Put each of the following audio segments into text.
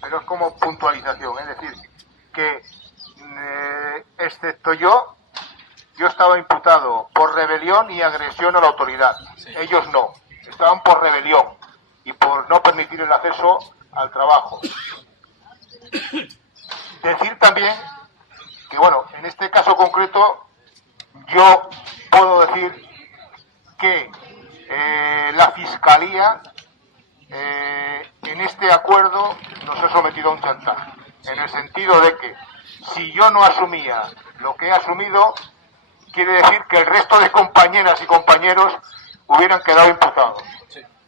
Pero es como puntualización, es decir, que excepto yo estaba imputado por rebelión y agresión a la autoridad. Sí. Ellos no, estaban por rebelión y por no permitir el acceso al trabajo. Decir también que, bueno, en este caso concreto, yo puedo decir que la Fiscalía en este acuerdo nos ha sometido a un chantaje, en el sentido de que si yo no asumía lo que he asumido, quiere decir que el resto de compañeras y compañeros hubieran quedado imputados.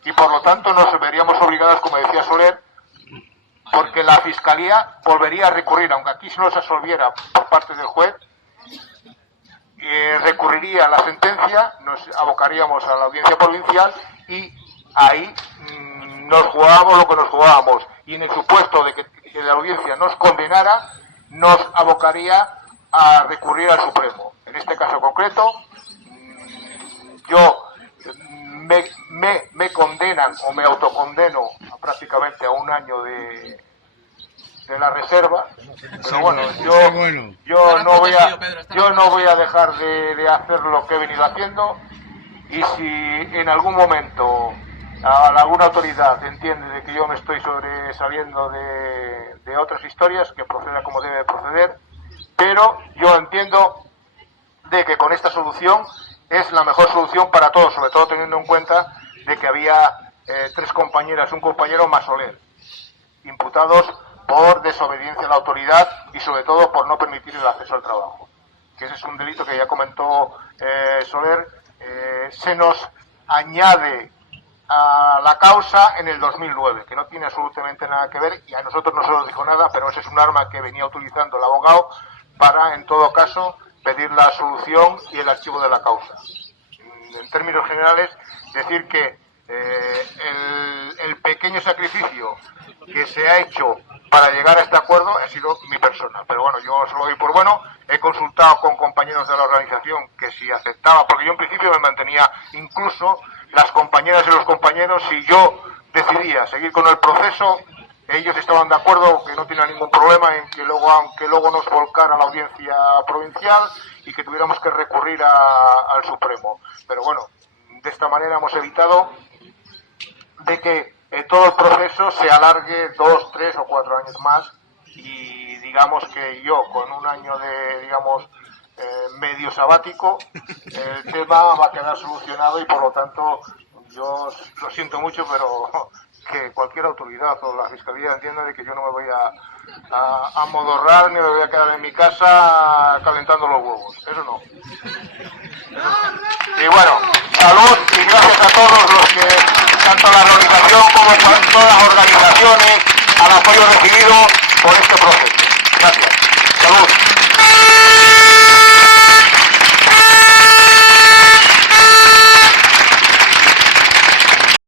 Y por lo tanto nos veríamos obligados, como decía Soler, porque la Fiscalía volvería a recurrir, aunque aquí se nos absolviera por parte del juez, recurriría a la sentencia, nos abocaríamos a la audiencia provincial y ahí nos jugábamos lo que nos jugábamos. Y en el supuesto de que la audiencia nos condenara, nos abocaría a recurrir al Supremo. En este caso concreto, yo me condenan o me autocondeno prácticamente a un año de la reserva, pero bueno, yo no voy a dejar de hacer lo que he venido haciendo, y si en algún momento alguna autoridad entiende de que yo me estoy sobresaliendo de otras historias, que proceda como debe proceder, pero yo entiendo de que con esta solución es la mejor solución para todos, sobre todo teniendo en cuenta de que había 3 compañeras, un compañero más Soler, imputados por desobediencia a la autoridad y sobre todo por no permitir el acceso al trabajo. Que ese es un delito que ya comentó Soler, se nos añade a la causa en el 2009, que no tiene absolutamente nada que ver, y a nosotros no se nos dijo nada, pero ese es un arma que venía utilizando el abogado para, en todo caso, pedir la solución y el archivo de la causa. En términos generales, decir que el pequeño sacrificio que se ha hecho para llegar a este acuerdo ha sido mi persona, pero bueno, yo se lo doy por bueno. He consultado con compañeros de la organización que si aceptaba, porque yo en principio me mantenía, incluso las compañeras y los compañeros, si yo decidía seguir con el proceso, ellos estaban de acuerdo, que no tenía ningún problema en que luego, aunque luego nos volcara la audiencia provincial y que tuviéramos que recurrir al Supremo. Pero bueno, de esta manera hemos evitado de que todo el proceso se alargue 2, 3 o 4 años más, y digamos que yo con un año de, digamos, medio sabático, el tema va a quedar solucionado, y por lo tanto yo lo siento mucho, pero que cualquier autoridad o la Fiscalía entienda de que yo no me voy a amodorrar ni me voy a quedar en mi casa calentando los huevos, eso no. Y bueno, salud y gracias a todos los que, tanto la organización como todas las organizaciones, al apoyo recibido por este proceso.